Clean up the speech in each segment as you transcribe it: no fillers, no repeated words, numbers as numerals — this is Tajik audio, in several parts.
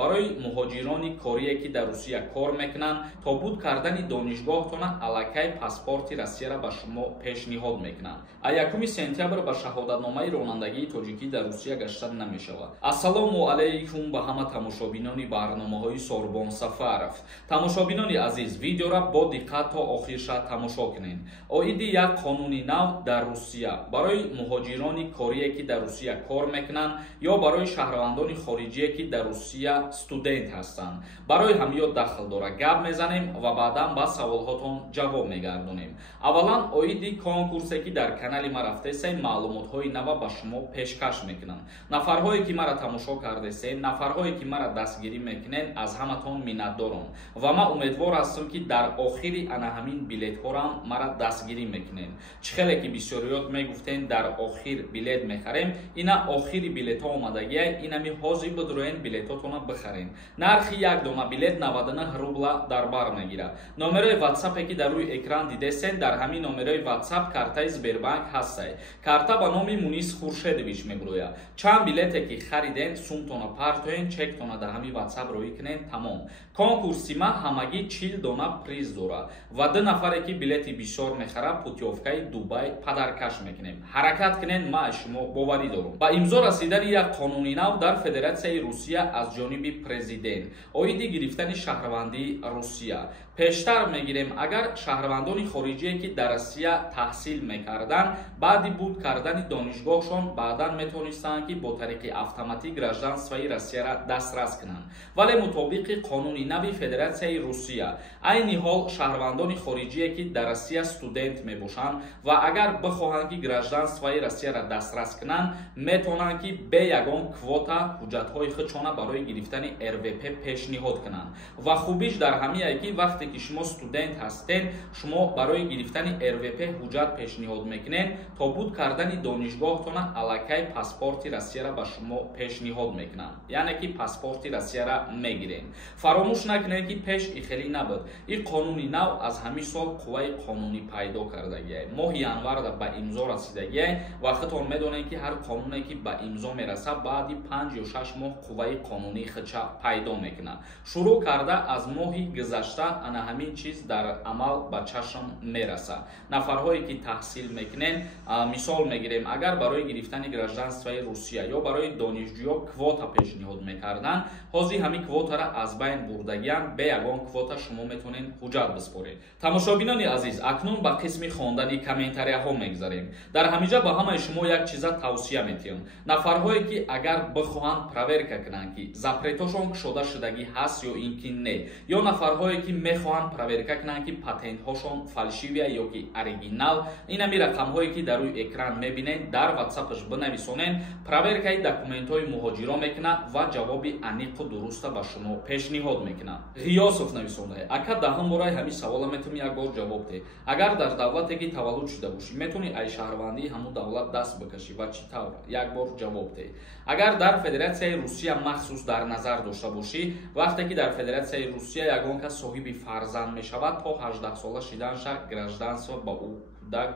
барои муҳоҷирони корие ки дар Русия кор мекунанд то буд кардани донишгоҳтона аллакай паспорти Россияро ба шумо пешниҳод мекунанд. 1 сентябр ба шаҳодатномаи ронандагии тоҷикӣ дар Русия гашта намешавад. Ассалому алайкум ба ҳама тамошобинони барномаҳои Сорбон Сафаров. Тамошобинони азиз, видеоро бо диққат то охирша тамошо кунед. Оиди як қонуни нав дар Русия барои муҳоҷирони корие ки дар Русия кор мекунанд ё барои шаҳрвандони хориҷие ки дар Русия студент ҳастанд. Барои ҳамиё дахл дора гап мезанем ва баъдан ба саволҳотон ҷавоб мегардонем. Аввалан оиди конкурсе ки дар канали ма рафтесем маълумотҳои нава ба шумо пешкаш мекунам. Нафарҳое ки мара тамошо кардесем, нафарҳое ки мара дастгирӣ мекунед, аз ҳаматон миннатдорам ва ман умедвор ҳастам ки дар охири ана ҳамин билетҳорам мара дастгирӣ мекунед. Чӣ хеле ки бисёриёт мегуфтен дар охир билет мехарем, ина охири билетҳо омадагиай, инами ҳозир бидроен билетҳотона бихарем. Нархи як дона билет 99 рубла дар бар мегирад. Номерои WhatsApp ки дар рӯи экран дидесен, дар ҳамин номерои WhatsApp картаи Сбербанк ҳастай. Карта ба номи Мунис Хуршедович мебурояд. Чанд билете ки хариден, сумтона партоен, чектона дар ҳамин WhatsApp роӣ кунен, тамом. Конкурси ма ҳамагӣ 40 дона приз дорад ва 2 нафаре ки билети бисёр мехарад путёвкаи Дубай падаркаш мекунем. Ҳаракат кунед, ма шумо боварӣ дорам. Ба имзо расидани як қонуни нав дар Федератсияи Русия аз ҷониби президент оиди гирифтани шаҳрвандии Русия. Пештар мегирем, агар шаҳрвандони хориҷие ки дар Россия таҳсил мекарданд, баъди буд кардани донишгоҳшон баъдан метавонистанд ки бо тариқи автоматик гражданствои Россияро дастрас кунанд. Вале мутобиқи қонуни нави Федератсияи Русия, айни ҳол шаҳрвандони хориҷие ки дар Россия студент мебошанд ва агар бихоҳанд ки гражданствои Россияро дастрас кунанд, метавонанд ки бе ягон квота ҳуҷҷатҳои худшона барои гирифтани РВП пешниҳод кунанд. Ва хубиш дар ҳамие ки вақте ки шумо студент ҳастен, шумо барои гирифтани РВП ҳуҷҷат пешниҳод мекунед, то буд кардани донишгоҳтона аллакай паспорти Россияро ба шумо пешниҳод мекунанд. Яъне ки паспорти Россияро мегирен. Фаромӯш накунед ки пеш ихелӣ набуд. Ин қонуни нав аз ҳамин сол қувваи қонунӣ пайдо кардагиай. Моҳи январда ба имзо расидагиай ва худтон медонед ки ҳар қонуне ки ба имзо мерасад баъди 5 ё 6 моҳ қувваи қонунӣ худша пайдо мекунад. Шурӯъ карда аз моҳи гузашта ана ҳамин чиз дар амал ба чашм мерасад. Нафарҳое ки таҳсил мекунен, мисол мегирем, агар барои гирифтани гражданствои Русия ё барои донишҷӯё квота пешниҳод мекарданд, ҳозир ҳамин квотаро аз байн бурдагианд, бе ягон квота шумо метавонед ҳуҷҷат биспоред. Тамошобинони азиз, акнун ба қисми хондани комментарияҳо мегзарем. Дар ҳаминҷа ба ҳамаи шумо як чиза тавсия метиҳам. Нафарҳое ки агар бихоҳанд проверка кунанд ки запретҳошон кушода шудагӣ ҳаст ё ин ки не, ё нафарҳое ки мехоҳанд проверка кунанд ки патентҳошон фалшивия ё ки оригинал, инами рақамҳое ки дар рӯи экран мебинед, дар WhatsApp-аш бинависонед, проверкаи документҳои муҳоҷиро мекунад ва ҷавоби аниқу дуруста ба шумо пешниҳод мекунад. Ғиёсов нависонад: ака даҳум бораи ҳамин савола метавонӣ як бор ҷавоб диҳӣ. Агар дар давлате ки таваллуд шуда бошӣ, метавонӣ ай шаҳрвандии ҳамун давлат даст бикашӣ ва чӣ тавр? Як бор ҷавоб диҳӣ. Агар дар Федератсияи Русия махсус дар назар дошта бошӣ, вақте ки дар Федератсияи Русия ягон кас соҳиби фарзанд мешавад, то 18 сола шиданша гражданство ба ӯ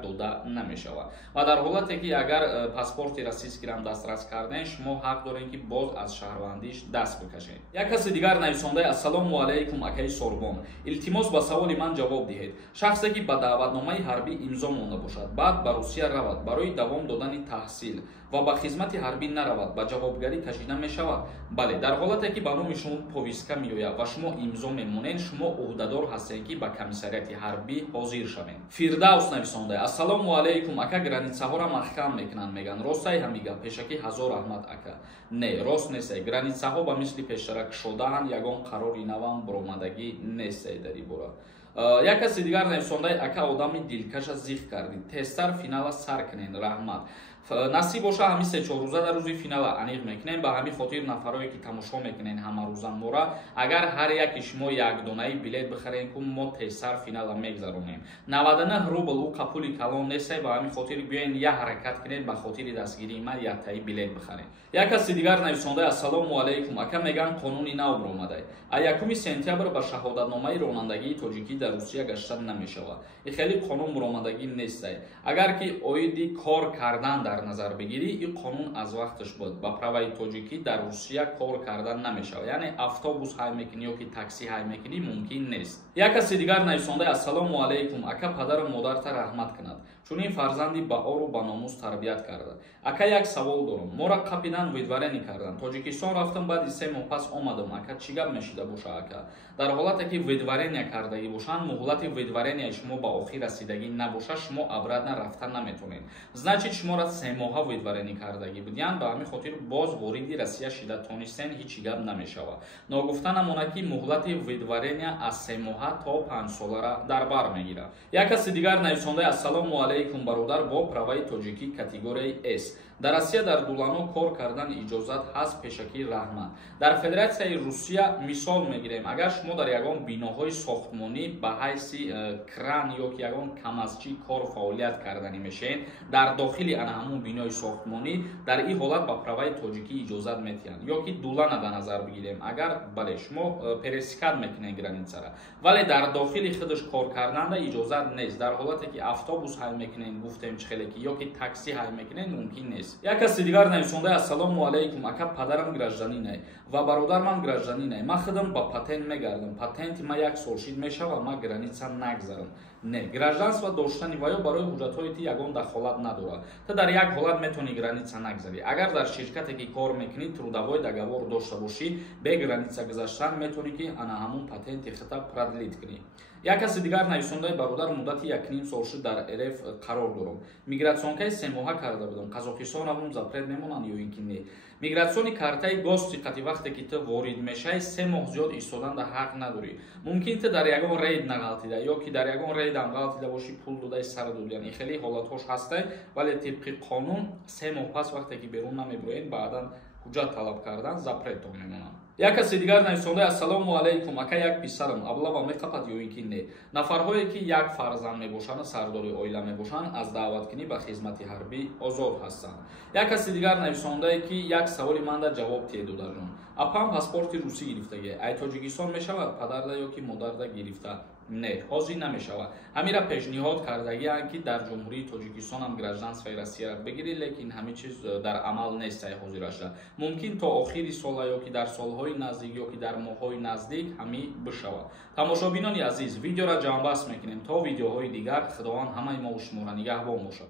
дода намешавад. Ва дар ҳолате ки агар паспорти российскиро дастрас карден, шумо ҳақ доред ки боз аз шаҳрвандиш даст бикашед. Як каси дигар нависонда: ассалому алайкум акаи Сорбон. Илтимос ба саволи ман ҷавоб диҳед. Шахсе ки ба даъватномаи ҳарбӣ имзо монда бошад, баъд ба Русия равад барои давом додани таҳсил ва ба хизмати ҳарбӣ наравад, ба ҷавобгарӣ кашида мешавад? Бале, дар ҳолате ки ба номи шумо повистка меояд ва шумо имзо мемонед, шумо уҳдадор ҳастед ки ба комиссарияти ҳарбӣ ҳозир шавед. Фирдавс нависонда: ассалому алайкум ака, границаҳоро маҳкам мекунанд меган. Ростай ҳамин гап? Пешакӣ ҳазор раҳмат ака. Не, рост нестай. Границаҳо ба мисли пештара кушодаанд, ягон қарори навам баромадагӣ нестай дар ин бора. Як каси дигар нависондаи: ака, одами дилкаша зиқ кардид. Тезтар финала сар кунед, раҳмат. Насиб боша ҳамин 3-4 рӯза дар рӯзи финала аниқ мекунем. Ба ҳамин хотир нафарое ки тамошо мекунен ҳамарӯза мора, агар ҳар яки шумо якдонаи билет бихарен ку мо тезтар финала мегзаронем. 99 рубл ӯ қапули калон нестай. Ба ҳамин хотир биёен я ҳаракат кунед ба хотири дастгирии ман яктаи билет бихарен. Як каси дигар нависонда: ассалому алайкум ака, меган қонуни нав омадай. 1 сентябр ба шаҳодатномаи ронандагии тоҷикӣ дар Русия гашта намешавад. ин хеле қонун омадагӣ нестай. Агар ки оиди кор кардан дар дар назар бигирӣ, ин қонун аз вақташ буд. Ба праваи тоҷикӣ дар Русия кор кардан намешавад. Яъне автобус ҳай мекунӣ ёки такси ҳай мекунӣ мумкин нест. Як каси дигар нависонда: ассалому алайкум, ака падару модарта раҳмат кунад. Чунин фарзанди ба ору ба номус тарбият карда. Ака, як савол дорам. Мора қапидан видварени кардан. Тоҷикистон рафтам, баъди 3 моҳ пас омадам. Ака, чӣ гап мешида боша ака? Дар ҳолате ки видварения кардагӣ бошанд, муҳлати видваренияи шумо ба охир расидагӣ набоша, шумо обратно рафтан наметонед. Значит, шумора 3 моҳа видварени кардагӣ будиян, ба ҳамин хотир боз вориди Россия шида тонистен, ҳеҷ гап намешава. Ногуфта намонад ки муҳлати видварения аз 3 моҳа то 5 солара дар бар мегирад. Як каси дигар нависонда: ассалому алайкум бародар, бо праваи тоҷикӣ категорияи С. Дар Россия дар дулано кор кардан иҷозат ҳаст, пешакӣ раҳмат. Дар Федератсияи Русия мисол мегирем, агар шумо дар ягон биноҳои сохтмонӣ ба ҳайси кран ёки ягон камазчӣ кор фаъолият кардани мешавед, дар дохили ана ҳамун бинои сохтмонӣ, дар ин ҳолат ба праваи тоҷикӣ иҷозат метиҳанд. Ёки дулана ба назар бигирем, агар бале шумо пересикат мекунед границара, вале дар дохили худаш кор карданда иҷозат нест. Дар ҳолате ки автобус ҳай мекунед, гуфтем чихеле ки ёки такси ҳай мекунед, мумкин нест. Як каси дигар нависонда: ассалому алайкум, ака падарам гражданин ай ва бародарам гражданин ай. Ман худам ба патент мегардам. Патенти ма 1 сол шид мешава, ма граница нагзарам. Не, гражданство доштани ва ё барои ҳуҷҷатҳои ти ягон дахолат надорад. Та дар як ҳолат метавонӣ граница нагзарӣ. Агар дар ширкате ки кор мекунӣ трудовой договор дошта бошӣ, бе граница гузаштан метавонӣ ки ана ҳамун патенти худта продлит кунӣ. Як каси дигар нависондаи бародар: муддати 1,5 сол шуд дар РФ қарор дорам. Мигратсионкаи 3 моҳа карда будам. Қазоқистонам запрет мемонанд ё ин ки не. Мигратсиони картаи госиқати вақте ки ту ворид мешавӣ, 3 моҳ зиёд истоданда ҳақ надорӣ. Мумкин ту дар ягон рейд нағалтида ёки дар ягон рейд ам ғалтида бошӣ, пул додаи сар додиян. ин хеле ҳолатҳош ҳастай, вале тибқи қонун 3 моҳ пас вақте ки берун намебироед, баъдан ҳуҷҷат талаб кардан запреттон мемонанд. Як каси дигар нависонда: ассалому алайкум, ака, як писарам аблава меқапад ё ин ки не. Нафарҳое ки як фарзанд мебошанд, сардори оила мебошанд, аз даъваткунӣ ба хизмати ҳарбӣ озод ҳастанд. Як каси дигар нависондае ки як саволи манда ҷавоб тие додаҷон. Апам паспорти русӣ гирифтагӣ, ай Тоҷикистон мешавад падарда ёки модарда гирифта? Не, ҳозир намешавад. Ҳамира пешниҳод кардагианд ки дар ҷумҳурии Тоҷикистон ҳам гражданствои Россияро бигирӣ, лекин ҳамин чиз дар амал нестае ҳозираша. Мумкин то охири сола ёки дар солҳои наздик ёки дар моҳҳои наздик ҳамин бишавад. Тамошобинони азиз, видеоро ҷамъбаст мекунем. То видеоҳои дигар, худованд ҳамаи мо шуморо нигаҳбон бошад.